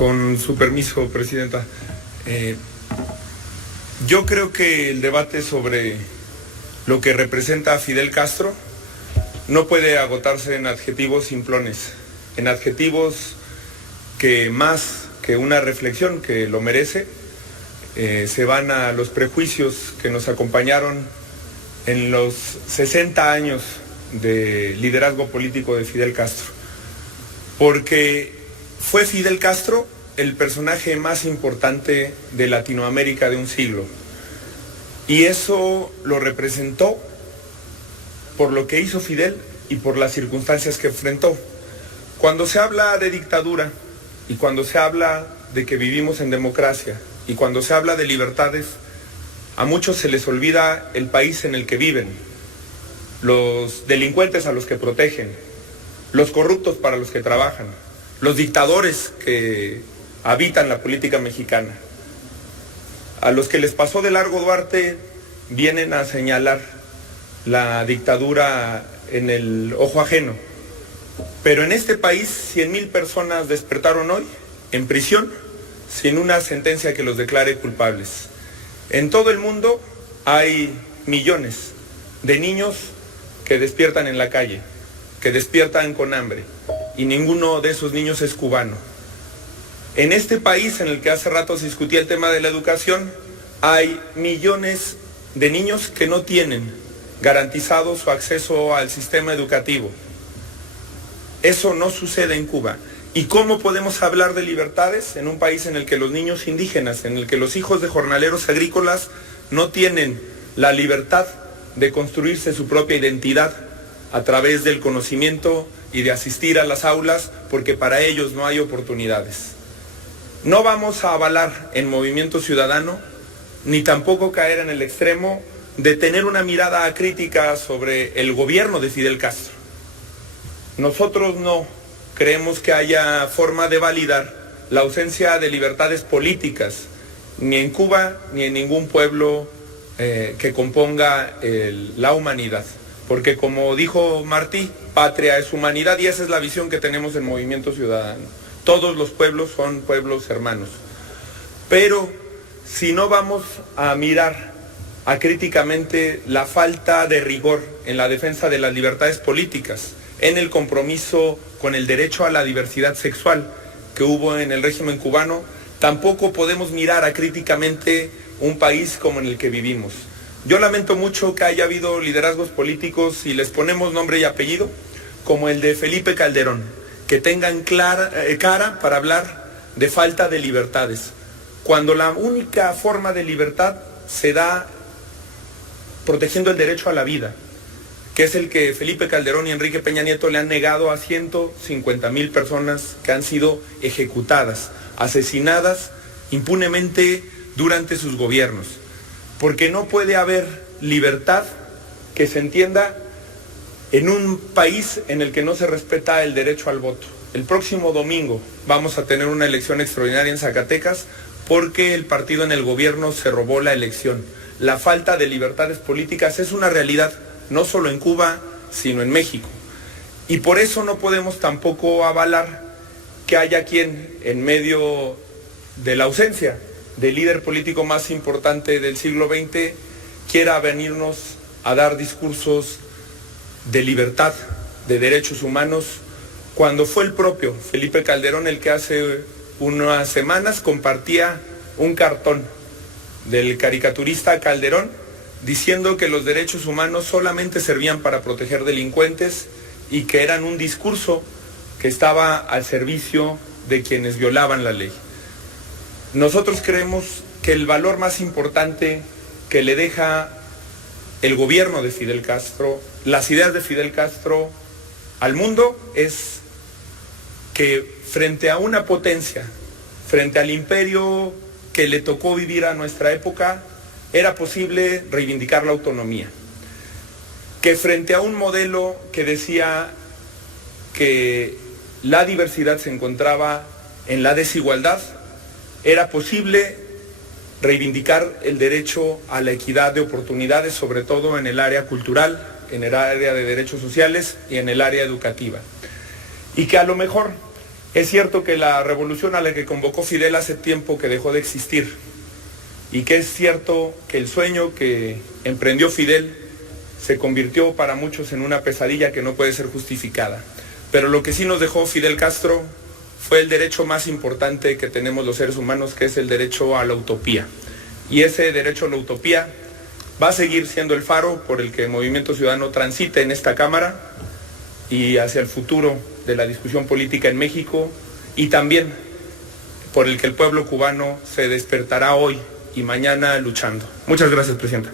Con su permiso, Presidenta. Yo creo que el debate sobre lo que representa a Fidel Castro no puede agotarse en adjetivos simplones, en adjetivos que más que una reflexión que lo merece, se van a los prejuicios que nos acompañaron en los 60 años de liderazgo político de Fidel Castro. Porque fue Fidel Castro el personaje más importante de Latinoamérica de un siglo. Y eso lo representó por lo que hizo Fidel y por las circunstancias que enfrentó. Cuando se habla de dictadura y cuando se habla de que vivimos en democracia y cuando se habla de libertades, a muchos se les olvida el país en el que viven, los delincuentes a los que protegen, los corruptos para los que trabajan, los dictadores que habitan la política mexicana. A los que les pasó de largo Duarte vienen a señalar la dictadura en el ojo ajeno. Pero en este país 100,000 personas despertaron hoy en prisión sin una sentencia que los declare culpables. En todo el mundo hay millones de niños que despiertan en la calle, que despiertan con hambre, y ninguno de esos niños es cubano. En este país en el que hace rato se discutía el tema de la educación, hay millones de niños que no tienen garantizado su acceso al sistema educativo. Eso no sucede en Cuba. ¿Y cómo podemos hablar de libertades en un país en el que los niños indígenas, en el que los hijos de jornaleros agrícolas no tienen la libertad de construirse su propia identidad a través del conocimiento y de asistir a las aulas, porque para ellos no hay oportunidades? No vamos a avalar en Movimiento Ciudadano, ni tampoco caer en el extremo de tener una mirada crítica sobre el gobierno de Fidel Castro. Nosotros no creemos que haya forma de validar la ausencia de libertades políticas, ni en Cuba, ni en ningún pueblo que componga la humanidad. Porque como dijo Martí, patria es humanidad, y esa es la visión que tenemos en Movimiento Ciudadano. Todos los pueblos son pueblos hermanos. Pero si no vamos a mirar críticamente la falta de rigor en la defensa de las libertades políticas, en el compromiso con el derecho a la diversidad sexual que hubo en el régimen cubano, tampoco podemos mirar críticamente un país como en el que vivimos. Yo lamento mucho que haya habido liderazgos políticos, y les ponemos nombre y apellido, como el de Felipe Calderón, que tengan cara para hablar de falta de libertades, cuando la única forma de libertad se da protegiendo el derecho a la vida, que es el que Felipe Calderón y Enrique Peña Nieto le han negado a 150,000 personas que han sido ejecutadas, asesinadas impunemente durante sus gobiernos. Porque no puede haber libertad que se entienda en un país en el que no se respeta el derecho al voto. El próximo domingo vamos a tener una elección extraordinaria en Zacatecas porque el partido en el gobierno se robó la elección. La falta de libertades políticas es una realidad, no solo en Cuba, sino en México. Y por eso no podemos tampoco avalar que haya quien, en medio de la ausencia del líder político más importante del siglo XX, quiera venirnos a dar discursos de libertad, de derechos humanos, cuando fue el propio Felipe Calderón el que hace unas semanas compartía un cartón del caricaturista Calderón diciendo que los derechos humanos solamente servían para proteger delincuentes y que eran un discurso que estaba al servicio de quienes violaban la ley. Nosotros creemos que el valor más importante que le deja el gobierno de Fidel Castro, las ideas de Fidel Castro al mundo, es que frente a una potencia, frente al imperio que le tocó vivir a nuestra época, era posible reivindicar la autonomía. Que frente a un modelo que decía que la diversidad se encontraba en la desigualdad, era posible reivindicar el derecho a la equidad de oportunidades, sobre todo en el área cultural, en el área de derechos sociales y en el área educativa. Y que a lo mejor Es cierto que la revolución a la que convocó Fidel hace tiempo que dejó de existir, y que es cierto que el sueño que emprendió Fidel se convirtió para muchos en una pesadilla que no puede ser justificada. Pero lo que sí nos dejó Fidel Castro fue el derecho más importante que tenemos los seres humanos, que es el derecho a la utopía. Y ese derecho a la utopía va a seguir siendo el faro por el que el Movimiento Ciudadano transite en esta Cámara y hacia el futuro de la discusión política en México, y también por el que el pueblo cubano se despertará hoy y mañana luchando. Muchas gracias, Presidenta.